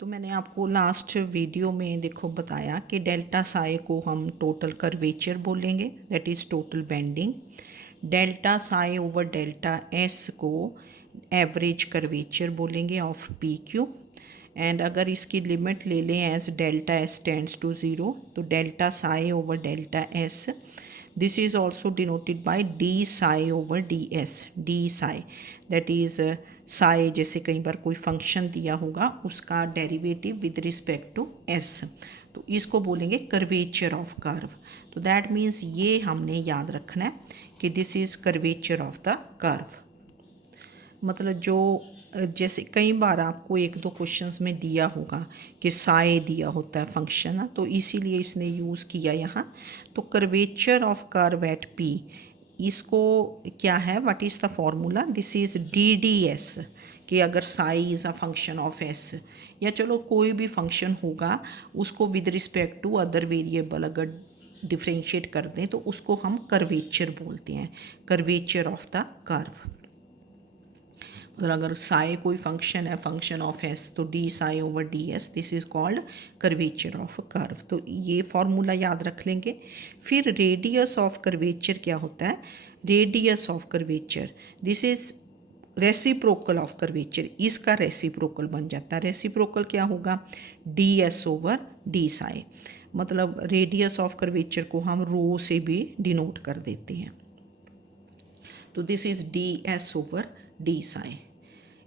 तो मैंने आपको लास्ट वीडियो में देखो बताया कि डेल्टा साई को हम टोटल कर्वेचर बोलेंगे, that is total bending. Delta psi over delta s को एवरेज कर्वेचर बोलेंगे ऑफ पी क्यू। एंड अगर इसकी लिमिट ले लें as delta s tends to zero, तो delta psi over delta s, this is also denoted by d psi over D s. D psi that is psi, जैसे कई बार कोई function दिया होगा उसका derivative with respect to s, तो इसको बोलेंगे कर्वेचर ऑफ कर्व। तो दैट मीन्स ये हमने याद रखना है कि this is curvature of the curve. मतलब जो जैसे कई बार आपको एक दो क्वेश्चंस में दिया होगा कि साए दिया होता है फंक्शन ना, तो इसीलिए इसने यूज़ किया यहाँ। तो curvature of curve at P, इसको क्या है, what is the formula, this is D D S, कि अगर psi is a function of S, या चलो कोई भी फंक्शन होगा उसको with respect to other variable अगर डिफ्रेंशिएट कर दें तो उसको हम कर्वेचर बोलते हैं, कर्वेचर ऑफ द कर्व। मतलब अगर साई कोई फंक्शन है, फंक्शन ऑफ एस, तो d psi over D s, this is called curvature of curve. तो ये फॉर्मूला याद रख लेंगे। फिर रेडियस ऑफ कर्वेचर क्या होता है, radius of curvature, this is reciprocal of curvature, इसका रेसिप्रोकल बन जाता है। रेसिप्रोकल क्या होगा, D S over D Sai. मतलब रेडियस ऑफ कर्वेचर को हम रो से भी डिनोट कर देते हैं। तो this is D S over D Sai,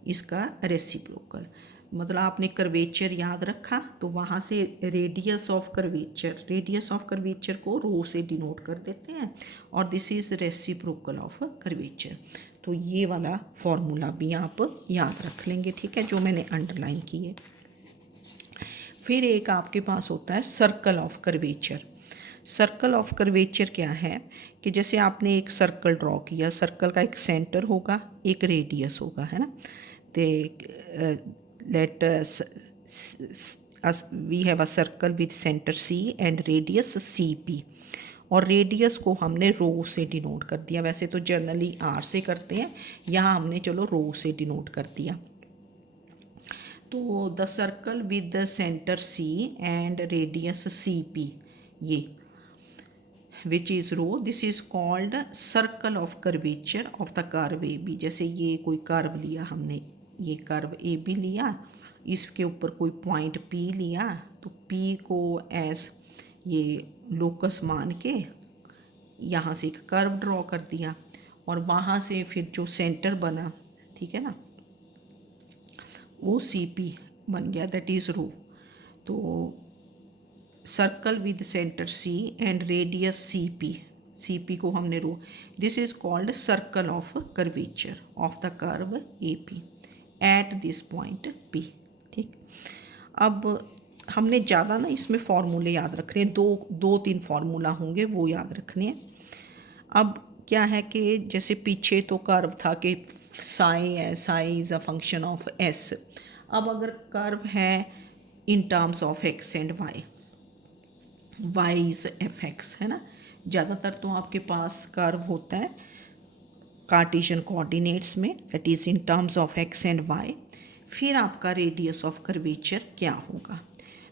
इसका रेसिप्रोकल। मतलब आपने कर्वेचर याद रखा तो वहाँ से radius of curvature, radius of curvature को रो से डिनोट कर देते हैं, और this is reciprocal of curvature. तो ये वाला फॉर्मूला भी आप याद रख लेंगे, ठीक है, जो मैंने अंडरलाइन किए। फिर एक आपके पास होता है circle of curvature. Circle of curvature क्या है कि जैसे आपने एक सर्कल ड्रॉ किया, सर्कल का एक सेंटर होगा, एक रेडियस होगा, है ना। तो let we have a circle with centre C and radius C P, और रेडियस को हमने रो से डिनोट कर दिया। वैसे तो जनरली आर से करते हैं, यहाँ हमने चलो रो से डिनोट कर दिया। तो the circle with the centre C and radius C P, ये which is rho, this is called circle of curvature of the curve A B. जैसे ये कोई कर्व लिया हमने, ये कर्व ए बी लिया, इसके ऊपर कोई पॉइंट पी लिया, तो पी को एज ये लोकस मान के यहाँ से एक कर्व ड्रॉ कर दिया, और वहाँ से फिर जो सेंटर बना, ठीक है ना, वो सी पी बन गया, दैट इज़ रो। तो circle with centre C and radius C P को हमने rho, this is called circle of curvature of the curve A P at this point P. ठीक, अब हमने ज़्यादा ना इसमें फॉर्मूले याद रखने हैं, दो तीन फार्मूला होंगे वो याद रखने हैं। अब क्या है कि जैसे पीछे तो कर्व था कि साई है, psi is a function of S. अब अगर कर्व है in terms of X and Y, Y is F X, है ना। ज़्यादातर तो आपके पास कर्व होता है कार्टेशियन कोऑर्डिनेट्स में, that is in terms of X and Y. फिर आपका रेडियस ऑफ कर्वेचर क्या होगा,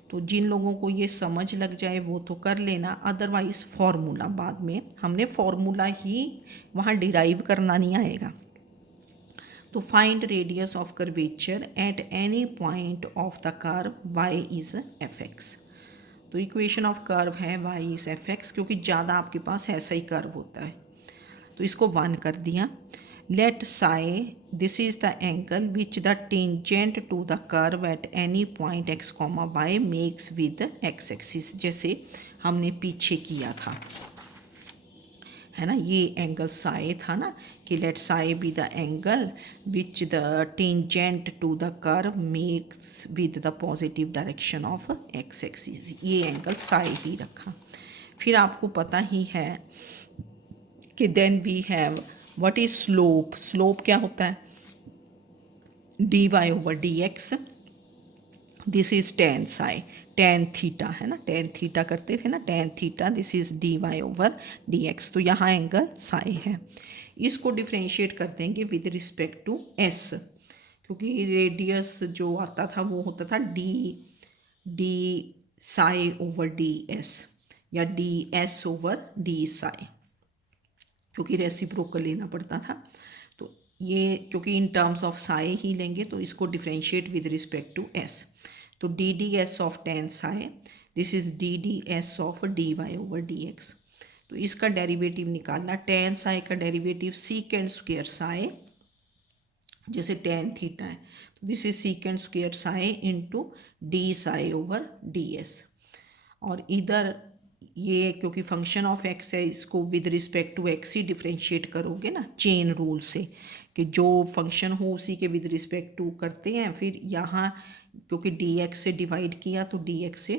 तो जिन लोगों को ये समझ लग जाए वो तो कर लेना, अदरवाइज फॉर्मूला बाद में, हमने फॉर्मूला ही वहाँ डिराइव करना नहीं आएगा। तो find radius of curvature at any point of the curve Y is F X. तो इक्वेशन ऑफ कर्व है वाई इज़ एफ एक्स, क्योंकि ज़्यादा आपके पास ऐसा ही कर्व होता है। तो इसको 1 कर दिया। Let psi, this is the angle which the tangent to the curve at any point X comma Y makes with X axis, जैसे हमने पीछे किया था, है ना। ये एंगल साई था ना, कि let psi be the angle which the tangent to the curve makes with the positive direction of X axis, ये एंगल साई ही रखा। फिर आपको पता ही है कि then we have what is slope. Slope क्या होता है, D Y over D X, this is tan psi, tan theta, है ना, टेन थीटा करते थे ना, tan theta, this is D Y over D x. तो यहाँ एंगल साई है, इसको डिफ्रेंशिएट कर देंगे विद रिस्पेक्ट टू एस, क्योंकि रेडियस जो आता था वो होता था d psi over D s या d S over D psi, क्योंकि रेसिप्रोकल लेना पड़ता था। तो ये क्योंकि इन टर्म्स ऑफ साई ही लेंगे तो इसको differentiate with respect to s. तो D D s of tan psi, this is d D s of D Y over D x. तो इसका डेरिवेटिव निकालना, टेन साई का डेरिवेटिव सीकेंड स्क्वायर साई, जैसे टेन थीटा है तो this is sec square psi into D psi over D S. और इधर ये क्योंकि फंक्शन ऑफ एक्स है, इसको विद रिस्पेक्ट टू एक्स ही डिफ्रेंशिएट करोगे ना चेन रूल से, कि जो फंक्शन हो उसी के विद रिस्पेक्ट टू करते हैं। फिर यहाँ क्योंकि डी एक्स से डिवाइड किया तो डी एक्स से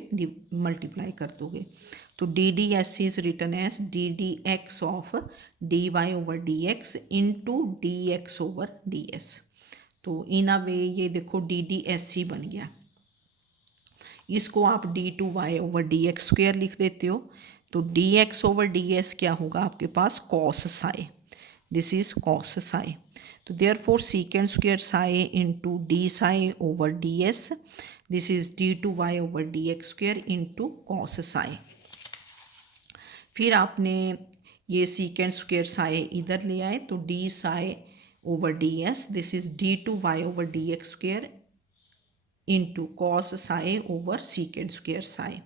मल्टीप्लाई कर दोगे। तो D D S is written as D D X of D Y over D X into D x over D S. तो इन अ वे ये देखो डी डी एस ही बन गया। इसको आप d two Y over D x square लिख देते हो। तो d x over D s क्या होगा आपके पास, cos psi, this is cos psi. तो therefore secant square psi into D psi over D s, this is D two Y over D x square into cos psi. फिर आपने ये सीकेंड square Sai इधर ले आए तो d psi over D s, this is D two Y over D x square into cos psi over secant square psi.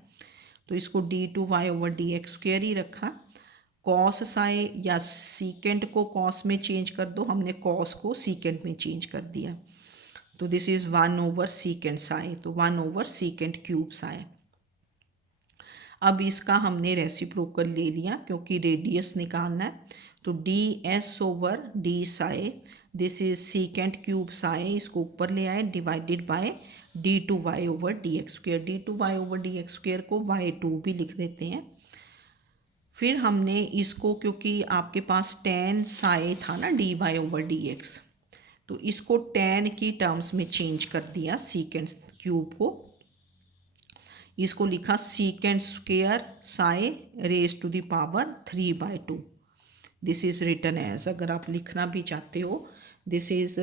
तो इसको d two Y over D x square ही रखा। कॉस साई या सीकेंड को कॉस में चेंज कर दो, हमने कॉस को सीकेंड में चेंज कर दिया। तो this is one over secant psi, तो one over secant cube psi. अब इसका हमने रेसिप्रोकल ले लिया क्योंकि रेडियस निकालना है। तो D S over D psi, this is sec cube psi, इसको ऊपर ले आए divided by D two Y over D x square. D two Y over D x square को वाई टू भी लिख देते हैं। फिर हमने इसको, क्योंकि आपके पास टेन साई था ना D Y over D x, तो इसको टेन की टर्म्स में चेंज कर दिया सीकेंड क्यूब को। इसको लिखा sec square psi raise to the power 3/2। This is written as, अगर आप लिखना भी चाहते हो दिस इज़,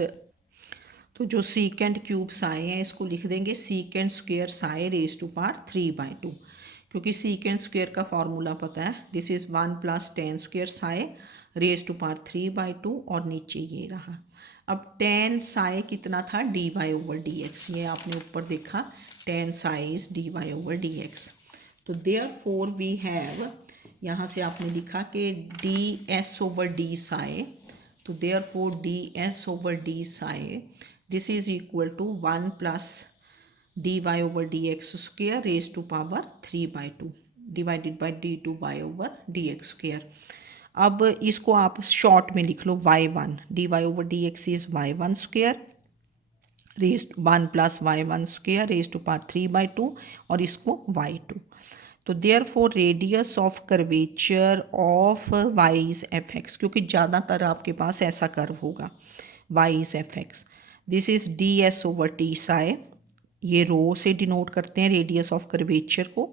तो जो सीकेंड क्यूब साई है इसको लिख देंगे sec square psi raise to power 3/2, क्योंकि सीकेंड स्क्वेयर का फॉर्मूला पता है, this is 1 + 10 square psi raise to power 3/2 और नीचे ये रहा। अब 10 साई कितना था, d Y over D x, ये आपने ऊपर देखा 10 psi is D Y over D x. तो देयरफॉर वी हैव, यहाँ से आपने लिखा कि d S over D psi, तो therefore d S over D psi this is equal to 1 + d Y over D x square raise to power 3/2 divided by d two Y over D x square. अब इसको आप short में लिख लो y1, D Y over D X is y1 square raise 1 + y1 square raise to power 3/2 और इसको y2। तो therefore radius of curvature of y is F X, क्योंकि ज़्यादातर आपके पास ऐसा कर्व होगा y is F X. This is D S over T psi, ये रो से डिनोट करते हैं रेडियस ऑफ कर्वेचर को।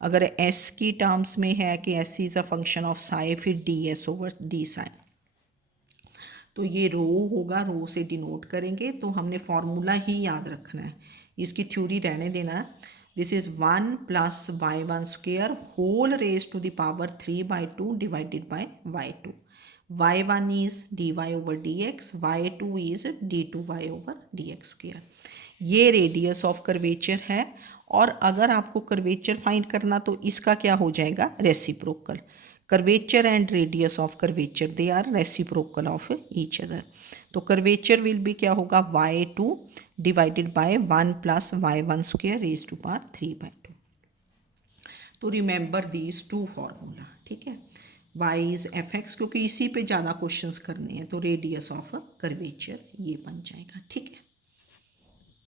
अगर एस की टर्म्स में है कि s is a function of psi, फिर d S over D psi, तो ये रो होगा, रो से डिनोट करेंगे। तो हमने फॉर्मूला ही याद रखना है, इसकी थ्योरी रहने देना है। This is 1 + y1 square whole raise to the power 3/2 divided by y2। y1 is D Y over D X, y2 is D two Y over D x square. ये रेडियस ऑफ कर्वेचर है। और अगर आपको curvature find करना तो इसका क्या हो जाएगा, reciprocal. Curvature and radius of curvature they are reciprocal of each other. तो कर्वेचर विल भी क्या होगा, y2 divided by 1 + y1 square raise to power 3/2। तो रिमेंबर दीज टू फॉर्मूला, ठीक है। y इज एफ एक्स, क्योंकि इसी पे ज़्यादा क्वेश्चंस करने हैं, तो रेडियस ऑफ कर्वेचर ये बन जाएगा, ठीक है।